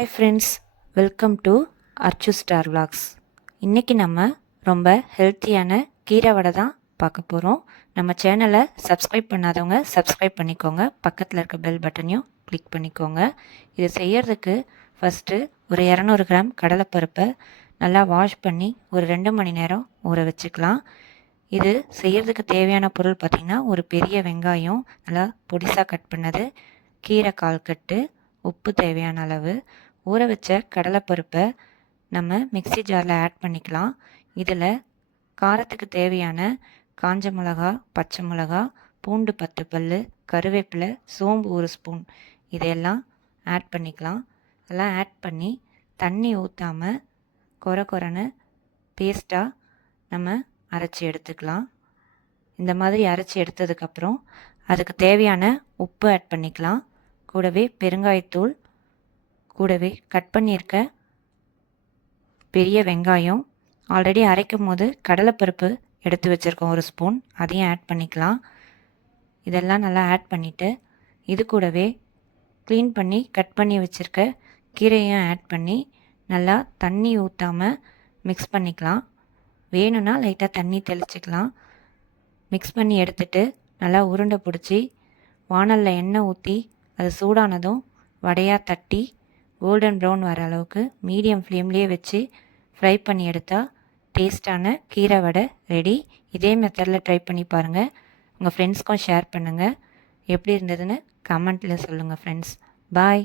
Hi friends, welcome to Archu star vlogs. இன்றைக்கி நம்ம ரொம்ப ஹெல்த்தியான கீரை வடை தான் பார்க்க போகிறோம். நம்ம சேனலை சப்ஸ்கிரைப் பண்ணாதவங்க சப்ஸ்கிரைப் பண்ணிக்கோங்க, பக்கத்தில் இருக்க பெல் பட்டனையும் கிளிக் பண்ணிக்கோங்க. இது செய்கிறதுக்கு ஃபஸ்ட்டு ஒரு 200 கிராம் கடலைப்பருப்பை நல்லா வாஷ் பண்ணி ஒரு 2 மணி நேரம் ஊற வச்சுக்கலாம். இது செய்கிறதுக்கு தேவையான பொருள் பார்த்திங்கன்னா, ஒரு பெரிய வெங்காயம் நல்லா பொடிசாக கட் பண்ணது, கீரை 1/4 கட்டு, உப்பு தேவையான அளவு, ஊற வச்ச கடலைப்பருப்பை நம்ம மிக்ஸி ஜாரில் ஆட் பண்ணிக்கலாம். இதில் காரத்துக்கு தேவையான காஞ்ச மிளகா, பச்சை மிளகா, பூண்டு 10 பல், கருவேப்பிலை, சோம்பு 1 ஸ்பூன் இதையெல்லாம் ஆட் பண்ணிக்கலாம். எல்லாம் ஆட் பண்ணி தண்ணி ஊற்றாமல் கொரன்னு பேஸ்ட்டாக நம்ம அரைச்சி எடுத்துக்கலாம். இந்த மாதிரி அரைச்சி எடுத்ததுக்கப்புறம் அதுக்கு தேவையான உப்பு ஆட் பண்ணிக்கலாம். கூடவே பெருங்காயத்தூள், கூடவே கட் பண்ணியிருக்க பெரிய வெங்காயம், ஆல்ரெடி அரைக்கும் போது கடலைப்பருப்பு எடுத்து வச்சுருக்கோம் 1 ஸ்பூன், அதையும் ஆட் பண்ணிக்கலாம். இதெல்லாம் நல்லா ஆட் பண்ணிவிட்டு இது கூடவே க்ளீன் பண்ணி கட் பண்ணி வச்சுருக்க கீரையும் ஆட் பண்ணி நல்லா தண்ணி ஊற்றாமல் மிக்ஸ் பண்ணிக்கலாம். வேணும்னா லைட்டாக தண்ணி தெளிச்சிக்கலாம். மிக்ஸ் பண்ணி எடுத்துட்டு நல்லா உருண்டை பிடிச்சி வாணலில் எண்ணெய் ஊற்றி அது சூடானதும் வடையாக தட்டி கோல்டன் ப்ரௌன் வர அளவுக்கு மீடியம் ஃப்ளேம்லேயே வச்சு ஃப்ரை பண்ணி எடுத்தால் டேஸ்டான கீரை வடை ரெடி. இதே மெத்தடில் ட்ரை பண்ணி பாருங்கள். உங்கள் ஃப்ரெண்ட்ஸ்க்கும் ஷேர் பண்ணுங்கள். எப்படி இருந்ததுன்னு கமெண்ட்டில் சொல்லுங்கள் ஃப்ரெண்ட்ஸ். பாய்.